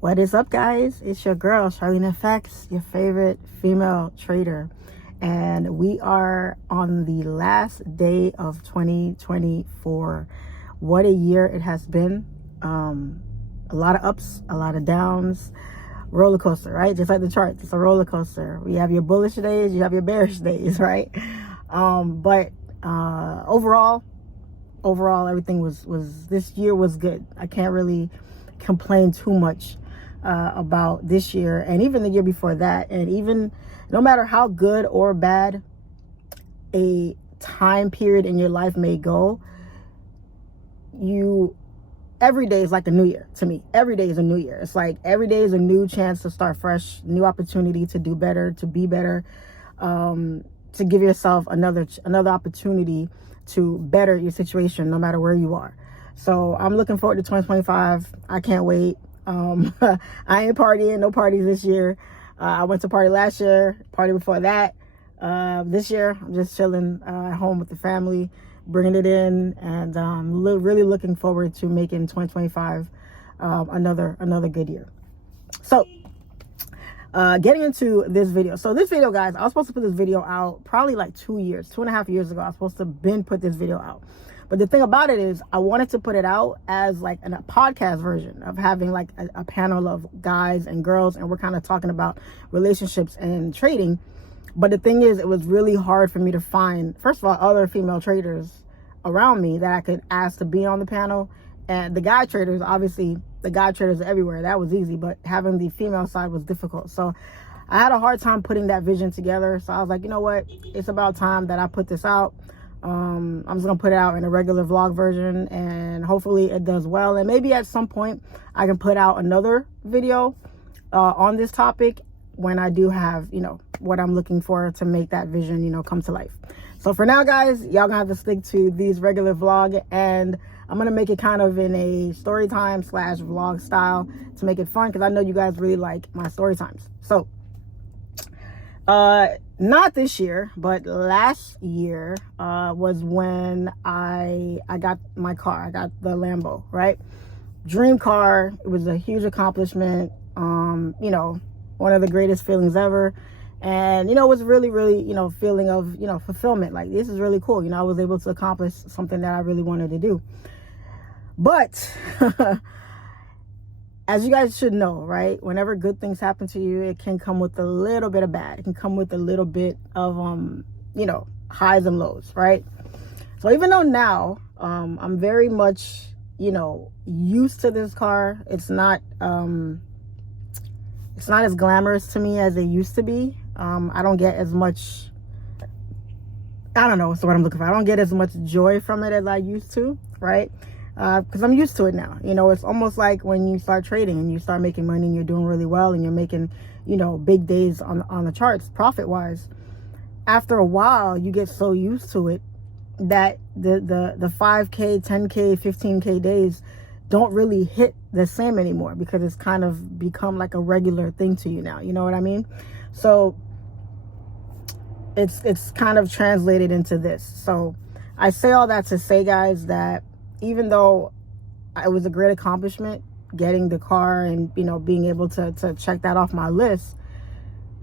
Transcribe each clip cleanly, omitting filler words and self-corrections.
What is up, guys? It's your girl, MAGNOFX, your favorite female trader. And we are on the last day of 2024. What a year it has been. A lot of ups, a lot of downs. Roller coaster, right? Just like the charts, it's a roller coaster. You have your bullish days, you have your bearish days, right? But overall, everything was this year was good. I can't really complain too much about this year, and even the year before that. And even no matter how good or bad a time period in your life may go, every day is like a new year to me. Every day is a new year. It's like every day is a new chance to start fresh, new opportunity to do better, to be better, to give yourself another opportunity to better your situation no matter where you are. So I'm looking forward to 2025. I can't wait. I ain't partying, no parties this year. I went to party last year, party before that. This year, I'm just chilling at home with the family, bringing it in, and really looking forward to making 2025 another good year. So, getting into this video. So this video, guys, I was supposed to put this video out probably like 2.5 years ago. I was supposed to put this video out. But the thing about it is I wanted to put it out as like a podcast version of having like a panel of guys and girls, and we're kind of talking about relationships and trading. But the thing is, it was really hard for me to find, first of all, other female traders around me that I could ask to be on the panel. And the guy traders, obviously, the guy traders are everywhere. That was easy, but having the female side was difficult. So I had a hard time putting that vision together. So I was like, you know what? It's about time that I put this out. I'm just gonna put it out in a regular vlog version, and hopefully it does well. And maybe at some point I can put out another video on this topic when I do have, what I'm looking for to make that vision, come to life. So for now, guys, y'all gonna have to stick to these regular vlog, and I'm gonna make it kind of in a story time / vlog style to make it fun, because I know you guys really like my story times. So not this year, but last year was when I got my car. I got the Lambo, right? Dream car. It was a huge accomplishment. One of the greatest feelings ever. And, it was really, feeling of, fulfillment. Like, this is really cool. I was able to accomplish something that I really wanted to do. But as you guys should know, right? Whenever good things happen to you, it can come with a little bit of bad. It can come with a little bit of, highs and lows, right? So even though now, I'm very much, used to this car, it's not as glamorous to me as it used to be. I don't get as much, I don't know what's the word I'm looking for. I don't get as much joy from it as I used to, right? Because I'm used to it now. It's almost like when you start trading and you start making money and you're doing really well and you're making, big days on the charts, profit-wise. After a while, you get so used to it that the 5K, 10K, 15K days don't really hit the same anymore, because it's kind of become like a regular thing to you now. You know what I mean? So it's kind of translated into this. So I say all that to say, guys, that even though it was a great accomplishment getting the car and, being able to check that off my list,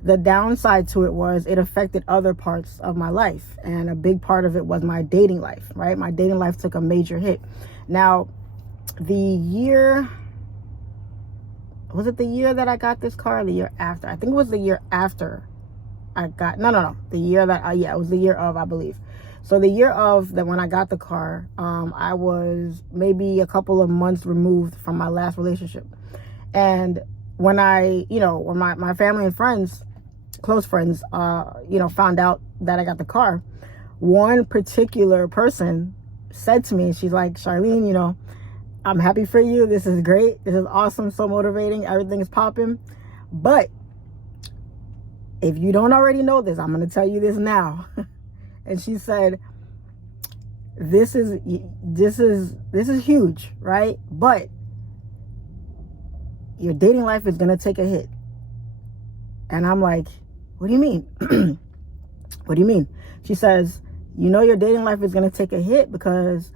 the downside to it was it affected other parts of my life. And a big part of it was my dating life, right? My dating life took a major hit. Now, the year, was it the year that I got this car or the year after? I think it was the year after I got, no. The year that, it was the year of, I believe. So the year of that, when I got the car, I was maybe a couple of months removed from my last relationship. And when when my family and friends, close friends, found out that I got the car, one particular person said to me, she's like, Charlene, I'm happy for you. This is great. This is awesome. So motivating. Everything is popping. But if you don't already know this, I'm going to tell you this now. And she said, this is huge, right? But your dating life is going to take a hit. And I'm like, what do you mean? What do you mean? She says, your dating life is going to take a hit because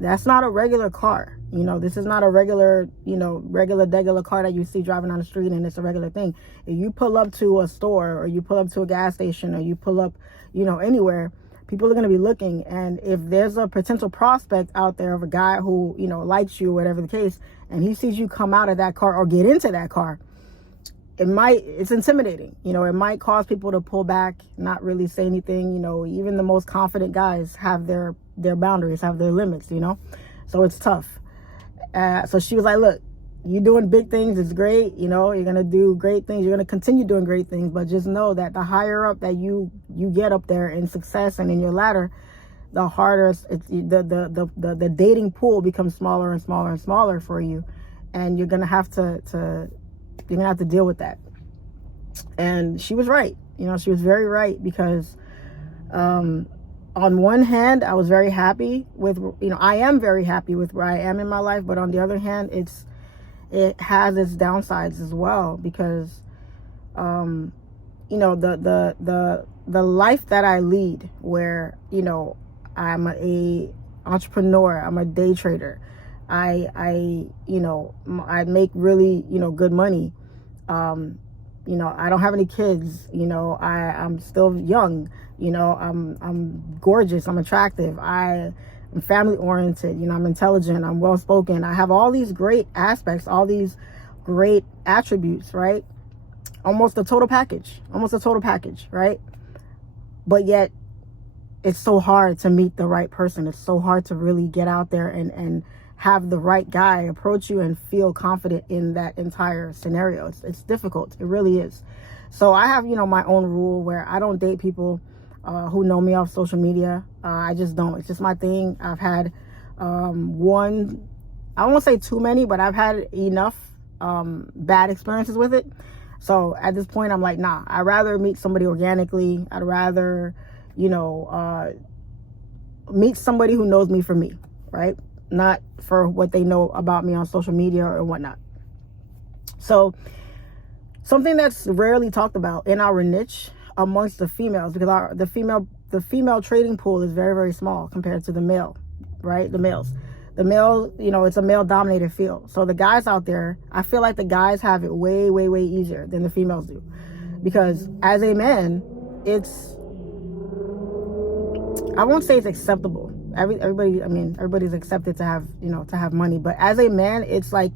That's not a regular car. You know, this is not a regular, you know, regular car that you see driving on the street and it's a regular thing. If you pull up to a store, or you pull up to a gas station, or you pull up, you know, anywhere, people are going to be looking. And if there's a potential prospect out there of a guy who, you know, likes you, whatever the case, and he sees you come out of that car or get into that car, it's intimidating. You know, it might cause people to pull back, not really say anything. You know, even the most confident guys have their boundaries, have their limits, you know, so it's tough. So she was like, look, you're doing big things. It's great. You know, you're going to do great things. You're going to continue doing great things, but just know that the higher up that you get up there in success and in your ladder, the harder the dating pool becomes smaller and smaller and smaller for you. And you're going to have to deal with that. And she was right. You know, she was very right, because on one hand, I was very happy with, you know, I am very happy with where I am in my life, but on the other hand, it has its downsides as well, because you know, the life that I lead, where, you know, I'm a entrepreneur, I'm a day trader, I you know, I make really, you know, good money. You know, I don't have any kids. You know, I'm still young. You know, I'm gorgeous. I'm attractive. I'm family oriented. You know, I'm intelligent. I'm well spoken. I have all these great aspects, all these great attributes, right? Almost a total package, right? But yet it's so hard to meet the right person. It's so hard to really get out there and have the right guy approach you and feel confident in that entire scenario. It's difficult. It really is. So I have, you know, my own rule where I don't date people who know me off social media. I just don't. It's just my thing. I've had I won't say too many, but I've had enough bad experiences with it. So at this point, I'm like, nah, I'd rather meet somebody organically. I'd rather, you know, meet somebody who knows me for me, right? Not for what they know about me on social media or whatnot. So something that's rarely talked about in our niche amongst the females, because the female trading pool is very, very small compared to the male, right? The male, you know, it's a male dominated field. So the guys out there, I feel like the guys have it way, way, way easier than the females do, because as a man, I won't say it's acceptable. Everybody's accepted to have, you know, to have money. But as a man, it's like,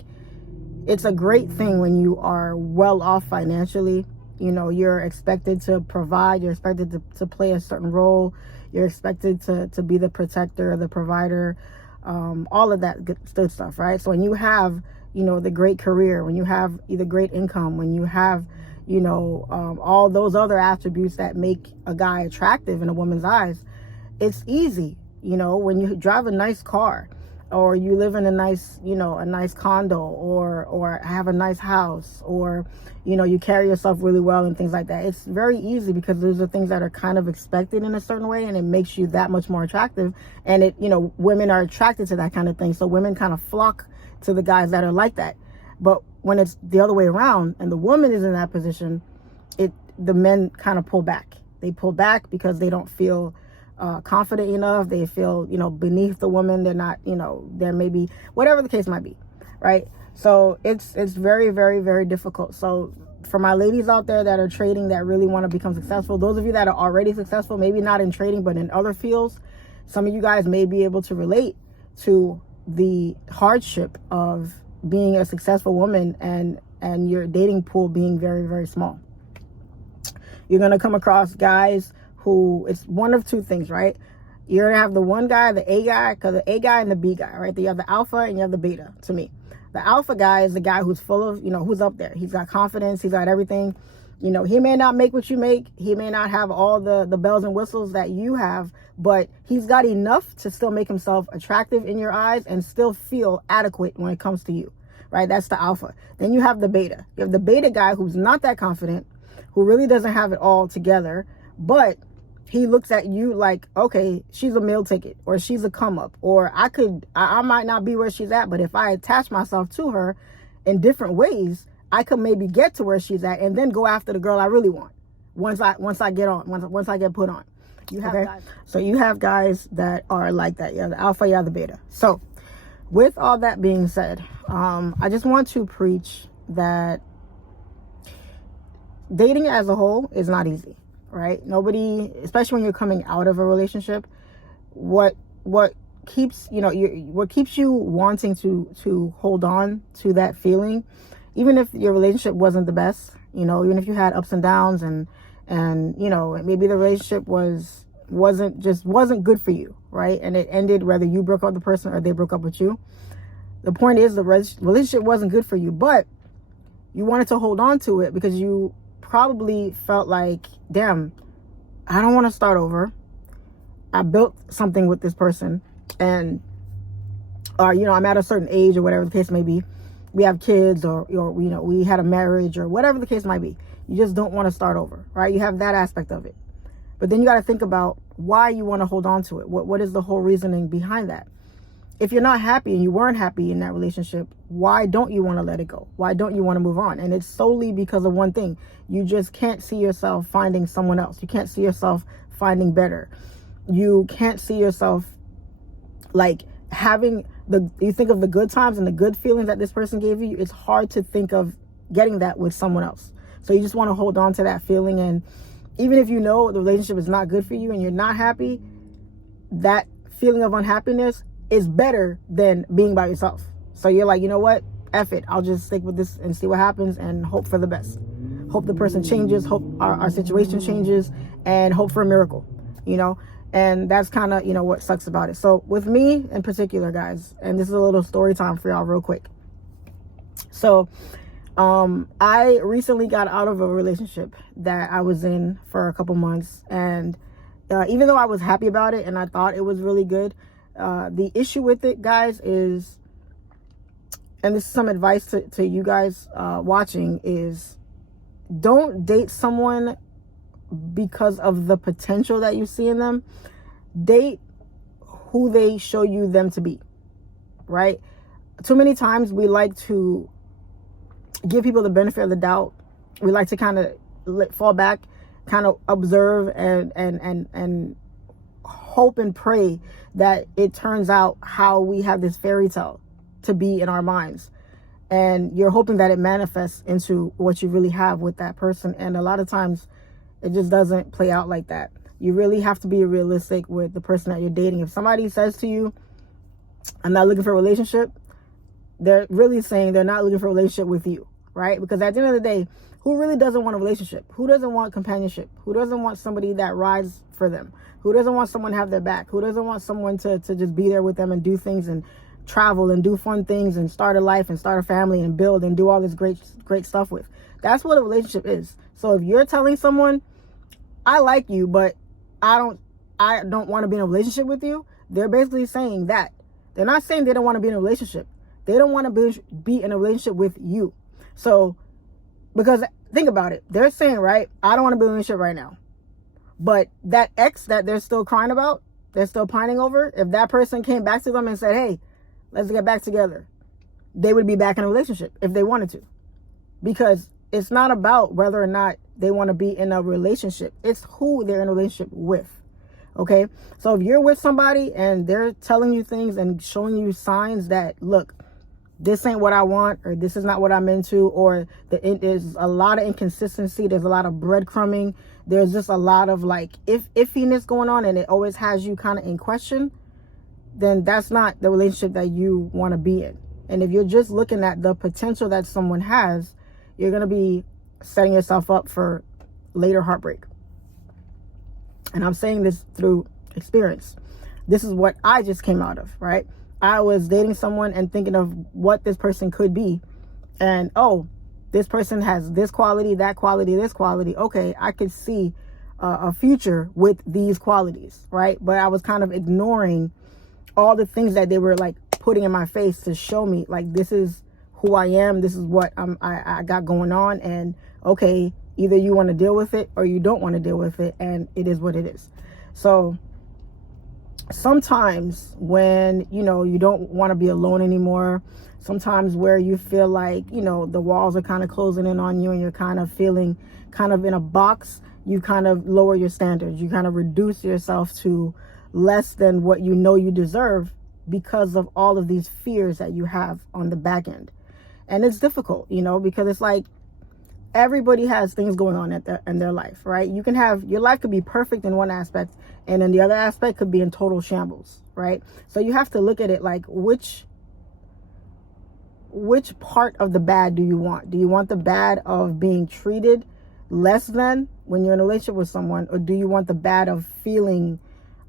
it's a great thing when you are well off financially. You know, you're expected to provide. You're expected to play a certain role. You're expected to be the protector, the provider, all of that good stuff, right? So when you have, you know, the great career, when you have either great income, when you have, you know, all those other attributes that make a guy attractive in a woman's eyes, it's easy. You know, when you drive a nice car, or you live in a nice, you know, a nice condo, or have a nice house, or, you know, you carry yourself really well and things like that. It's very easy, because those are things that are kind of expected in a certain way, and it makes you that much more attractive. And it, you know, women are attracted to that kind of thing. So women kind of flock to the guys that are like that. But when it's the other way around and the woman is in that position, the men kind of pull back. They pull back because they don't feel confident enough. They feel, you know, beneath the woman. They're not, you know, they're maybe, whatever the case might be, right? So it's very, very, very difficult. So for my ladies out there that are trading, that really want to become successful, those of you that are already successful, maybe not in trading, but in other fields, some of you guys may be able to relate to the hardship of being a successful woman and your dating pool being very, very small. You're going to come across guys who, it's one of two things, right? You're going to have the one guy, the A guy, because the A guy and the B guy, right? You have the alpha and you have the beta, to me. The alpha guy is the guy who's full of, you know, who's up there. He's got confidence. He's got everything. You know, he may not make what you make. He may not have all the bells and whistles that you have, but he's got enough to still make himself attractive in your eyes and still feel adequate when it comes to you, right? That's the alpha. Then you have the beta. You have the beta guy who's not that confident, who really doesn't have it all together, but he looks at you like, okay, she's a meal ticket, or she's a come up, or I might not be where she's at, but if I attach myself to her in different ways, I could maybe get to where she's at and then go after the girl I really want once I get put on. Okay, so you have guys that are like that. You're the alpha, you're the beta. So with all that being said, I just want to preach that dating as a whole is not easy, right? Nobody, especially when you're coming out of a relationship, what keeps, you know, what keeps you wanting to hold on to that feeling, even if your relationship wasn't the best, you know, even if you had ups and downs, and you know, maybe the relationship wasn't good for you, right? And it ended whether you broke up with the person or they broke up with you. The point is the relationship wasn't good for you, but you wanted to hold on to it because you probably felt like, damn, I don't want to start over. I built something with this person, and you know, I'm at a certain age or whatever the case may be. We have kids, or you know, we had a marriage, or whatever the case might be. You just don't want to start over, right? You have that aspect of it. But then you got to think about why you want to hold on to it. What is the whole reasoning behind that? If you're not happy and you weren't happy in that relationship, why don't you want to let it go? Why don't you want to move on? And it's solely because of one thing. You just can't see yourself finding someone else. You can't see yourself finding better. You can't see yourself like having you think of the good times and the good feelings that this person gave you. It's hard to think of getting that with someone else. So you just want to hold on to that feeling. And even if you know the relationship is not good for you and you're not happy, that feeling of unhappiness is better than being by yourself. So you're like, you know what? F it. I'll just stick with this and see what happens and hope for the best. Hope the person changes, hope our situation changes, and hope for a miracle, you know? And that's kind of, you know, what sucks about it. So with me in particular, guys, and this is a little story time for y'all real quick. So I recently got out of a relationship that I was in for a couple months. And even though I was happy about it and I thought it was really good, the issue with it, guys, is, and this is some advice to you guys watching, is don't date someone because of the potential that you see in them. Date who they show you them to be, right? Too many times we like to give people the benefit of the doubt. We like to kind of fall back, kind of observe and hope and pray that it turns out how we have this fairy tale to be in our minds. And you're hoping that it manifests into what you really have with that person. And a lot of times it just doesn't play out like that. You really have to be realistic with the person that you're dating. If somebody says to you, I'm not looking for a relationship, they're really saying they're not looking for a relationship with you, right? Because at the end of the day, who really doesn't want a relationship? Who doesn't want companionship? Who doesn't want somebody that rides for them? Who doesn't want someone to have their back? Who doesn't want someone to just be there with them and do things and travel and do fun things and start a life and start a family and build and do all this great stuff with? That's what a relationship is. So if you're telling someone, I like you, but I don't want to be in a relationship with you, they're basically saying that. They're not saying they don't want to be in a relationship. They don't want to be in a relationship with you. So, because think about it. They're saying, right, I don't want to be in a relationship right now. But that ex that they're still crying about, they're still pining over, if that person came back to them and said, hey, let's get back together, they would be back in a relationship if they wanted to. Because it's not about whether or not they want to be in a relationship. It's who they're in a relationship with. Okay? So if you're with somebody and they're telling you things and showing you signs that, look, this ain't what I want, or this is not what I'm into, or there's a lot of inconsistency, there's a lot of breadcrumbing, there's just a lot of like iffiness going on, and it always has you kind of in question, then that's not the relationship that you want to be in. And if you're just looking at the potential that someone has, you're going to be setting yourself up for later heartbreak. And I'm saying this through experience. This is what I just came out of, right? I was dating someone and thinking of what this person could be. And, oh, this person has this quality, that quality, this quality. Okay, I could see a future with these qualities, right? But I was kind of ignoring all the things that they were like putting in my face to show me, like, this is who I am. This is what I got going on. And, okay, either you want to deal with it or you don't want to deal with it. And it is what it is. So sometimes when, you know, you don't want to be alone anymore, sometimes where you feel like, you know, the walls are kind of closing in on you and you're kind of feeling kind of in a box, you kind of lower your standards. You kind of reduce yourself to less than what you know you deserve because of all of these fears that you have on the back end. And it's difficult, you know, because it's like everybody has things going on in their life, right? You can have, your life could be perfect in one aspect, and then the other aspect could be in total shambles, right? So you have to look at it like, which part of the bad do you want? Do you want the bad of being treated less than when you're in a relationship with someone, or do you want the bad of feeling,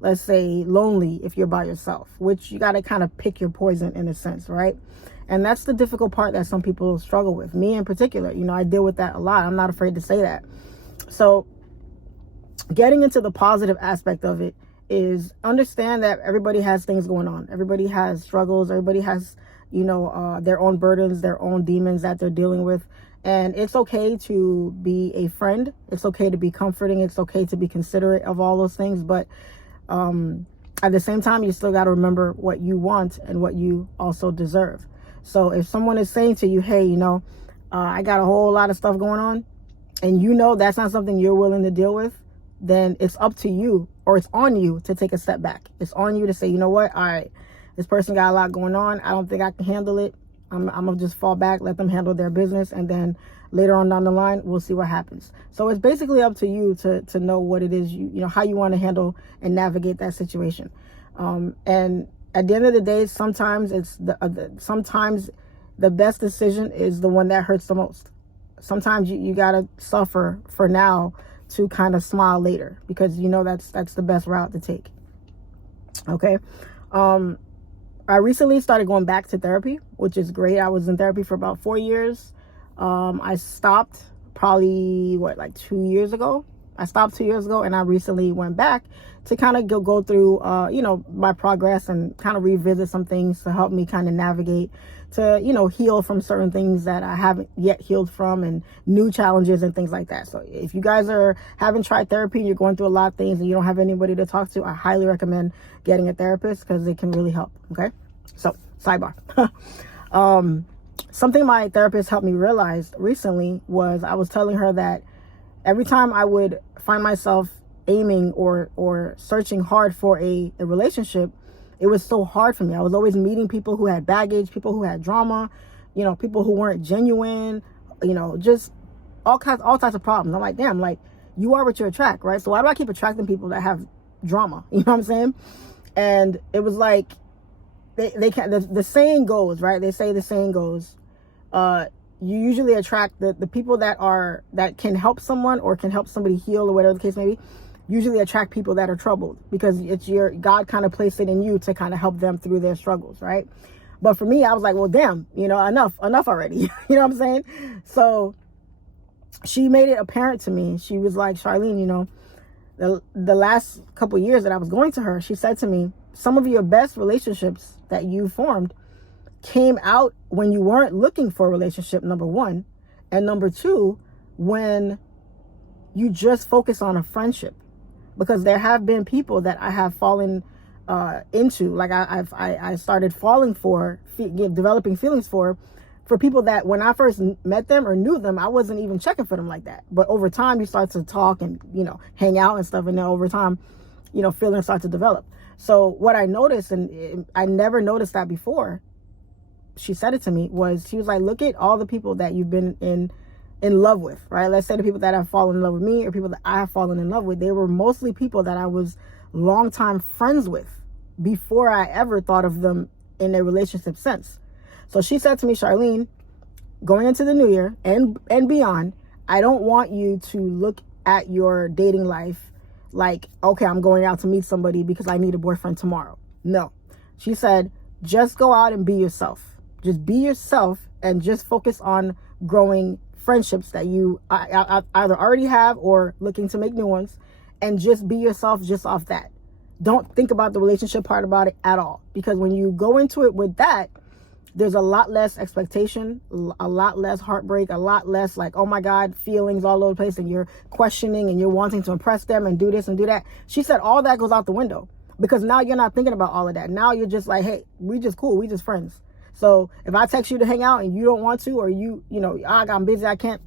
let's say, lonely if you're by yourself? Which you got to kind of pick your poison in a sense, right? And that's the difficult part that some people struggle with. Me in particular, you know, I deal with that a lot. I'm not afraid to say that. So getting into the positive aspect of it is understand that everybody has things going on. Everybody has struggles. Everybody has, you know, their own burdens, their own demons that they're dealing with. And it's okay to be a friend. It's okay to be comforting. It's okay to be considerate of all those things. But at the same time, you still got to remember what you want and what you also deserve. So if someone is saying to you, hey, you know, I got a whole lot of stuff going on, and you know that's not something you're willing to deal with, then it's up to you, or it's on you to take a step back. It's on you to say, you know what? All right, this person got a lot going on. I don't think I can handle it. I'm going to just fall back, let them handle their business. And then later on down the line, we'll see what happens. So it's basically up to you to know what it is, you know, how you want to handle and navigate that situation. And at the end of the day, sometimes it's sometimes the best decision is the one that hurts the most. Sometimes you got to suffer for now to kind of smile later, because you know that's the best route to take. Okay. I recently started going back to therapy, which is great. I was in therapy for about 4 years. I stopped probably like 2 years ago. I stopped 2 years ago, and I recently went back to kind of go through, you know, my progress and kind of revisit some things to help me kind of navigate, to, you know, heal from certain things that I haven't yet healed from, and new challenges and things like that. So if you guys haven't tried therapy and you're going through a lot of things and you don't have anybody to talk to, I highly recommend getting a therapist, because it can really help. Okay. So sidebar. Something my therapist helped me realize recently was, I was telling her that every time I would find myself aiming or searching hard for a relationship, it was so hard for me. I was always meeting people who had baggage, people who had drama, you know, people who weren't genuine, you know, just all types of problems. I'm like, damn, like, you are what you attract, right? So why do I keep attracting people that have drama? You know what I'm saying? And it was like, they can't, the saying goes, right? They say the saying goes, you usually attract the people that can help someone or can help somebody heal, or whatever the case may be. Usually attract people that are troubled, because it's God kind of placed it in you to kind of help them through their struggles, right? But for me, I was like, well, damn, you know, enough already. You know what I'm saying? So she made it apparent to me. She was like, Charlene, you know, the last couple of years that I was going to her, she said to me, some of your best relationships that you formed came out when you weren't looking for a relationship, number one. And number two, when you just focus on a friendship. Because there have been people that I have fallen into, like I started falling for, developing feelings for people that when I first met them or knew them, I wasn't even checking for them like that. But over time, you start to talk and, you know, hang out and stuff. And then over time, you know, feelings start to develop. So what I noticed, and I never noticed that before, she said it to me, was she was like, look at all the people that you've been in love with, right? Let's say the people that have fallen in love with me, or people that I have fallen in love with, they were mostly people that I was longtime friends with before I ever thought of them in a relationship sense. So she said to me, Charlene, going into the new year and beyond, I don't want you to look at your dating life like, okay, I'm going out to meet somebody because I need a boyfriend tomorrow. No. She said, just go out and be yourself. Just be yourself, and just focus on growing friendships that you either already have or looking to make new ones, and just be yourself just off that. Don't think about the relationship part about it at all, because when you go into it with that, there's a lot less expectation, a lot less heartbreak, a lot less like, oh my God, feelings all over the place, and you're questioning and you're wanting to impress them and do this and do that. She said all that goes out the window, because now you're not thinking about all of that. Now you're just like, hey, we just cool, we just friends. So if I text you to hang out and you don't want to, or I'm busy, I can't,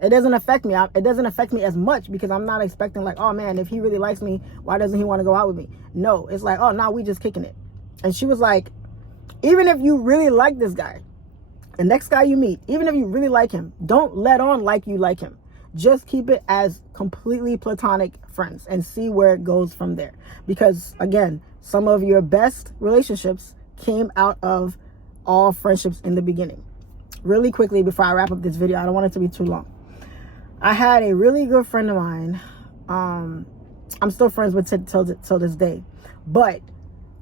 it doesn't affect me. It doesn't affect me as much because I'm not expecting like, oh man, if he really likes me, why doesn't he want to go out with me? No, it's like, oh, now we just kicking it. And she was like, even if you really like this guy, the next guy you meet, even if you really like him, don't let on like you like him. Just keep it as completely platonic friends and see where it goes from there. Because again, some of your best relationships came out of all friendships in the beginning. Really quickly, before I wrap up this video, I don't want it to be too long. I had a really good friend of mine. I'm still friends with till this day. But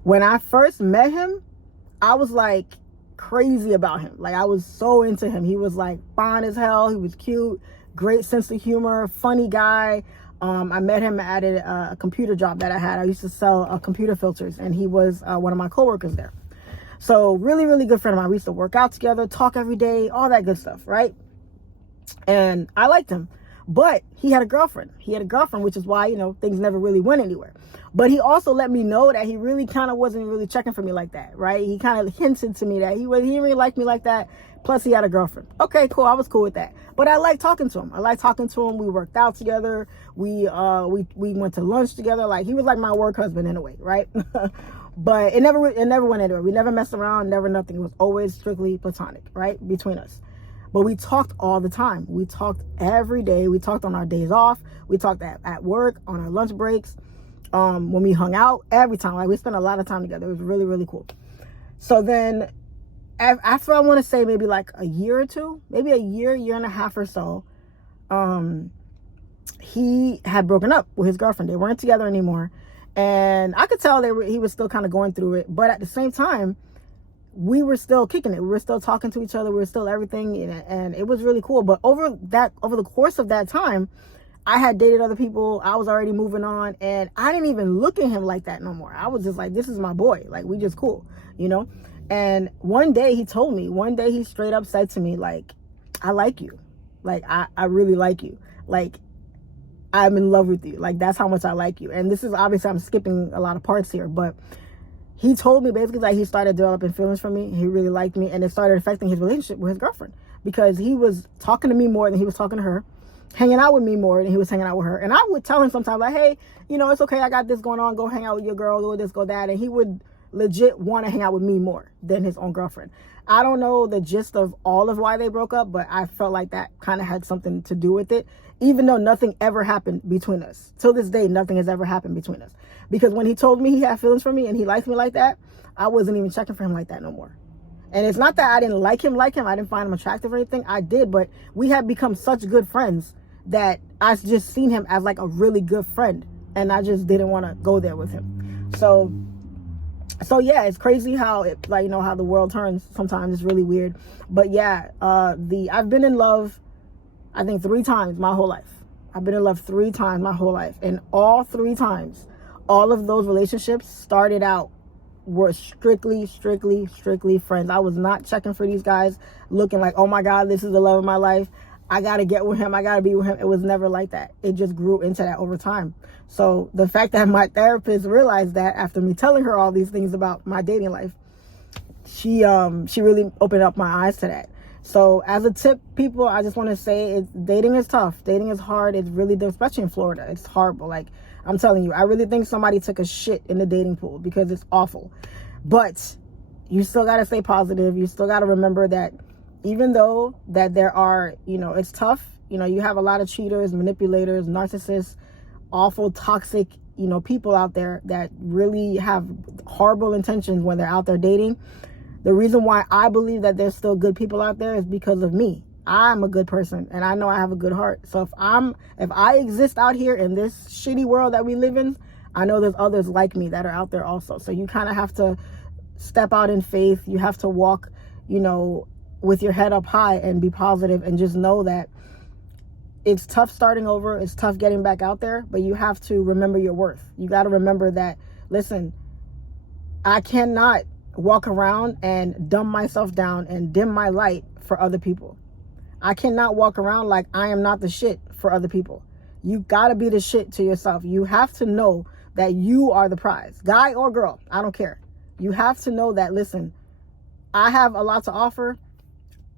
when I first met him, I was like crazy about him. Like I was so into him. He was like fine as hell. He was cute, great sense of humor, funny guy. I met him at a computer job that I had. I used to sell computer filters, and he was one of my coworkers there. So really, really good friend of mine. We used to work out together, talk every day, all that good stuff, right? And I liked him, but he had a girlfriend. Which is why, things never really went anywhere. But he also let me know that he really kind of wasn't really checking for me like that, right? He kind of hinted to me that he didn't really like me like that. Plus, he had a girlfriend. Okay, cool. I was cool with that. But I liked talking to him. We worked out together. We went to lunch together. Like, he was like my work husband in a way, right? But it never went anywhere. We never messed around, never nothing. It was always strictly platonic, right, between us. But we talked all the time. We talked every day. We talked on our days off. We talked at work, on our lunch breaks, when we hung out, every time. Like, we spent a lot of time together. It was really, really cool. So then after, I want to say maybe like a year or two, maybe a year and a half or so, he had broken up with his girlfriend. They weren't together anymore. And I could tell he was still kind of going through it. But at the same time, we were still kicking it. We were still talking to each other. We were still everything. And it was really cool. But over the course of that time, I had dated other people. I was already moving on. And I didn't even look at him like that no more. I was just like, this is my boy. Like, we just cool, And one day he straight up said to me, like, I like you. Like, I really like you. Like, I'm in love with you. Like, that's how much I like you. And this is obviously, I'm skipping a lot of parts here, but he told me basically that he started developing feelings for me. He really liked me, and it started affecting his relationship with his girlfriend because he was talking to me more than he was talking to her, hanging out with me more than he was hanging out with her. And I would tell him sometimes, like, hey, it's okay. I got this going on. Go hang out with your girl. Go this, go that. And he would legit want to hang out with me more than his own girlfriend. I don't know the gist of all of why they broke up, but I felt like that kind of had something to do with it, even though nothing ever happened between us. Till this day, nothing has ever happened between us. Because when he told me he had feelings for me and he liked me like that, I wasn't even checking for him like that no more. And it's not that I didn't like him. I didn't find him attractive or anything. I did, but we had become such good friends that I just seen him as like a really good friend. And I just didn't want to go there with him. So yeah, it's crazy how how the world turns sometimes. It's really weird. But yeah, I've been in love, I think 3 times my whole life. I've been in love 3 times my whole life. And all 3 times, all of those relationships started out were strictly friends. I was not checking for these guys looking like, oh my God, this is the love of my life. I got to get with him. I got to be with him. It was never like that. It just grew into that over time. So the fact that my therapist realized that after me telling her all these things about my dating life, she really opened up my eyes to that. So as a tip, people, I just want to say dating is tough. Dating is hard. It's really, especially in Florida, it's horrible. Like, I'm telling you, I really think somebody took a shit in the dating pool because it's awful. But you still got to stay positive. You still got to remember that even though that there are, it's tough, you have a lot of cheaters, manipulators, narcissists, awful, toxic, people out there that really have horrible intentions when they're out there dating. The reason why I believe that there's still good people out there is because of me. I'm a good person and I know I have a good heart. So if I exist out here in this shitty world that we live in, I know there's others like me that are out there also. So you kind of have to step out in faith. You have to walk, with your head up high and be positive and just know that it's tough starting over. It's tough getting back out there, but you have to remember your worth. You got to remember that, listen, I cannot walk around and dumb myself down and dim my light for other people. I cannot walk around like I am not the shit for other people. You got to be the shit to yourself. You have to know that you are the prize, guy or girl. I don't care. You have to know that, listen, I have a lot to offer.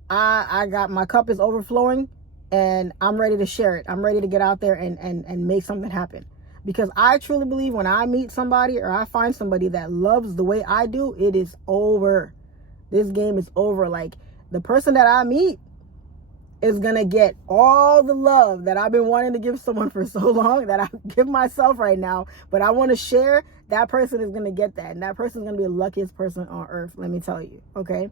I got, my cup is overflowing, and I'm ready to share it. I'm ready to get out there and make something happen. Because I truly believe when I meet somebody or I find somebody that loves the way I do, it is over. This game is over. Like, the person that I meet is going to get all the love that I've been wanting to give someone for so long, that I give myself right now, but I want to share. That person is going to get that. And that person is going to be the luckiest person on earth, let me tell you. Okay.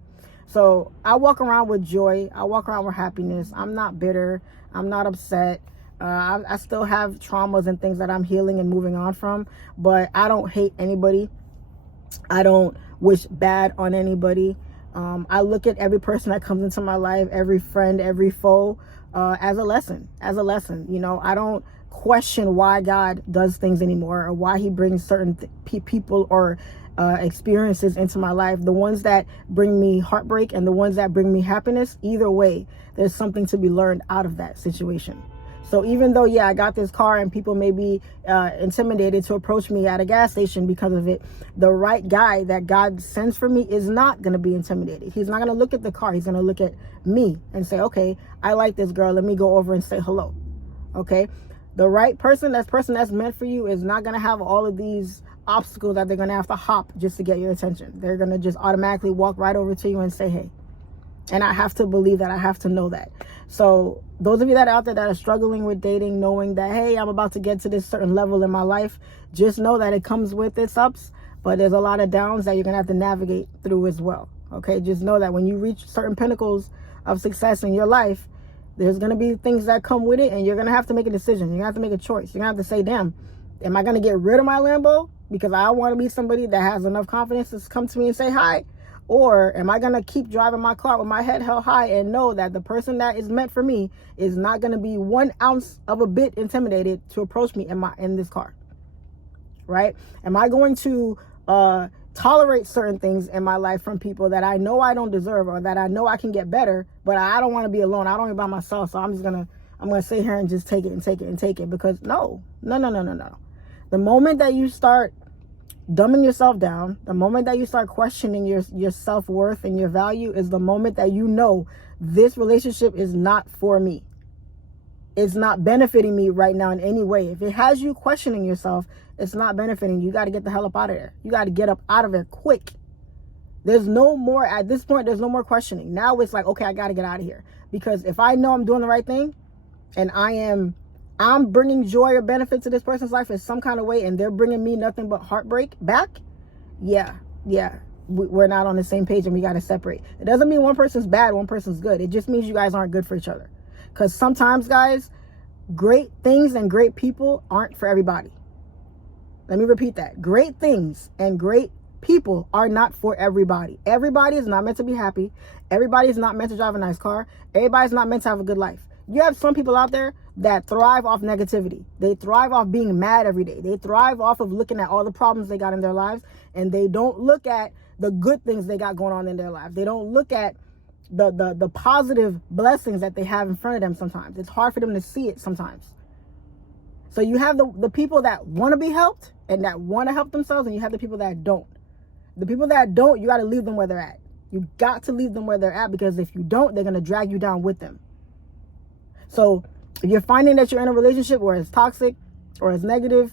So I walk around with joy. I walk around with happiness. I'm not bitter. I'm not upset. I still have traumas and things that I'm healing and moving on from, but I don't hate anybody. I don't wish bad on anybody. I look at every person that comes into my life, every friend, every foe, as a lesson, you know. I don't question why God does things anymore, or why he brings certain people or experiences into my life. The ones that bring me heartbreak and the ones that bring me happiness, either way, there's something to be learned out of that situation. So even though, yeah, I got this car and people may be intimidated to approach me at a gas station because of it, the right guy that God sends for me is not going to be intimidated. He's not going to look at the car. He's going to look at me and say, okay, I like this girl. Let me go over and say hello. Okay. The right person, that's meant for you, is not going to have all of these obstacles that they're going to have to hop just to get your attention. They're going to just automatically walk right over to you and say, hey. And I have to believe that. I have to know that. So those of you that are out there that are struggling with dating, knowing that, hey, I'm about to get to this certain level in my life, just know that it comes with its ups, but there's a lot of downs that you're going to have to navigate through as well. Okay, just know that when you reach certain pinnacles of success in your life, there's going to be things that come with it, and you're going to have to make a decision. You're going to have to make a choice. You're going to have to say, damn, am I going to get rid of my Lambo because I want to be somebody that has enough confidence to come to me and say hi? Or am I going to keep driving my car with my head held high and know that the person that is meant for me is not going to be 1 ounce of a bit intimidated to approach me in this car? Right? Am I going to tolerate certain things in my life from people that I know I don't deserve, or that I know I can get better, but I don't want to be alone. I don't be by myself. So I'm going to sit here and just take it, because no. The moment that you start dumbing yourself down, the moment that you start questioning your self-worth and your value, is the moment that you know this relationship is not for me. It's not benefiting me right now in any way. If it has you questioning yourself, it's not benefiting you. You got to get the hell up out of there. You got to get up out of there quick. There's no more, at this point, there's no more questioning. Now it's like, okay, I got to get out of here. Because if I know I'm doing the right thing, and I'm bringing joy or benefit to this person's life in some kind of way, and they're bringing me nothing but heartbreak back, yeah, we're not on the same page, and we got to separate. It doesn't mean one person's bad, one person's good. It just means you guys aren't good for each other. Because sometimes, guys, great things and great people aren't for everybody. Let me repeat that. Great things and great people are not for everybody. Everybody is not meant to be happy. Everybody is not meant to drive a nice car. Everybody's not meant to have a good life. You have some people out there that thrive off negativity. They thrive off being mad every day. They thrive off of looking at all the problems they got in their lives, and they don't look at the good things they got going on in their lives. They don't look at the positive blessings that they have in front of them sometimes. It's hard for them to see it sometimes. So you have the people that want to be helped and that want to help themselves, and you have the people that don't. The people that don't, you got to leave them where they're at. You got to leave them where they're at, because if you don't, they're going to drag you down with them. So if you're finding that you're in a relationship where it's toxic or it's negative,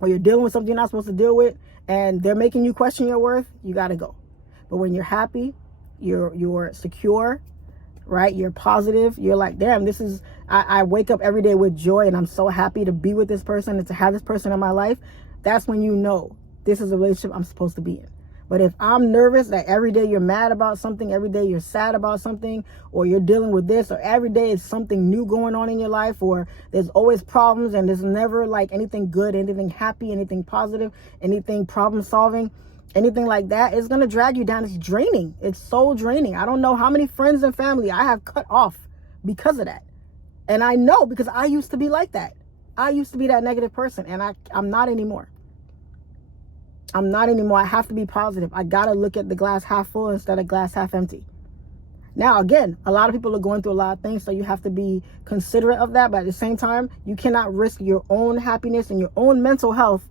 or you're dealing with something you're not supposed to deal with, and they're making you question your worth, you got to go. But when you're happy, you're secure, right? You're positive. You're like, damn, this is, I wake up every day with joy, and I'm so happy to be with this person and to have this person in my life. That's when you know this is a relationship I'm supposed to be in. But if I'm nervous that every day you're mad about something, every day you're sad about something, or you're dealing with this, or every day is something new going on in your life, or there's always problems and there's never like anything good, anything happy, anything positive, anything problem solving, anything like that, it's going to drag you down. It's draining. It's so draining. I don't know how many friends and family I have cut off because of that. And I know, because I used to be like that. I used to be that negative person, and I'm not anymore. I'm not anymore. I have to be positive. I got to look at the glass half full instead of glass half empty. Now, again, a lot of people are going through a lot of things, so you have to be considerate of that. But at the same time, you cannot risk your own happiness and your own mental health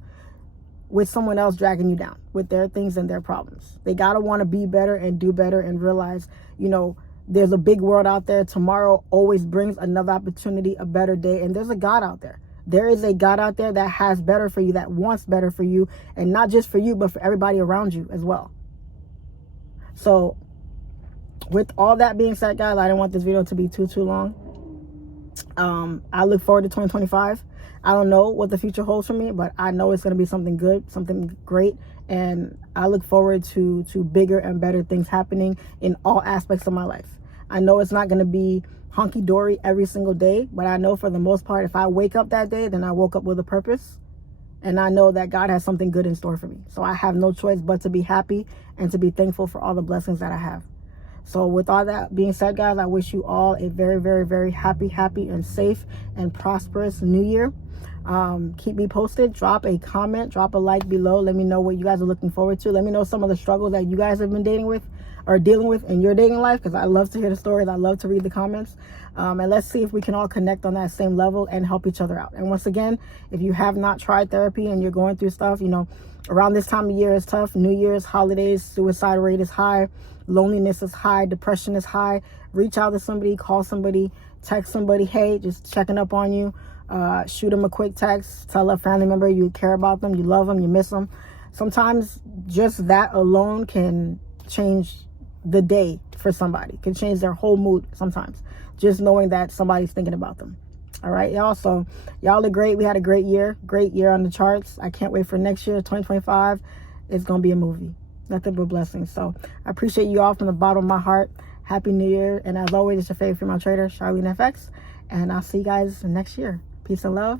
with someone else dragging you down with their things and their problems. They got to want to be better and do better and realize, you know, there's a big world out there. Tomorrow always brings another opportunity, a better day. And there's a God out there. There is a God out there that has better for you, that wants better for you. And not just for you, but for everybody around you as well. So with all that being said, guys, I didn't want this video to be too long. I look forward to 2025. I don't know what the future holds for me, but I know it's going to be something good, something great. And I look forward to bigger and better things happening in all aspects of my life. I know it's not going to be hunky-dory every single day, but I know for the most part, if I wake up that day, then I woke up with a purpose. And I know that God has something good in store for me. So I have no choice but to be happy and to be thankful for all the blessings that I have. So with all that being said, guys, I wish you all a very, very, very happy and safe and prosperous new year. Keep me posted. Drop a comment, drop a like below. Let me know what you guys are looking forward to. Let me know some of the struggles that you guys have been dealing with in your dating life, because I love to hear the stories. I love to read the comments. And let's see if we can all connect on that same level and help each other out. And once again, if you have not tried therapy and you're going through stuff, you know, around this time of year is tough. New Year's, holidays, suicide rate is high. Loneliness is high. Depression is high. Reach out to somebody, call somebody, text somebody. Hey, just checking up on you. Shoot them a quick text. Tell a family member you care about them, you love them, you miss them. Sometimes just that alone can change the day for somebody. Can change their whole mood sometimes. Just knowing that somebody's thinking about them. All right, y'all. So y'all are great. We had a great year on the charts. I can't wait for next year, 2025. It's going to be a movie. Nothing but blessings. So I appreciate you all from the bottom of my heart. Happy New Year. And as always, it's your favorite female trader, FX. And I'll see you guys next year. Peace and love.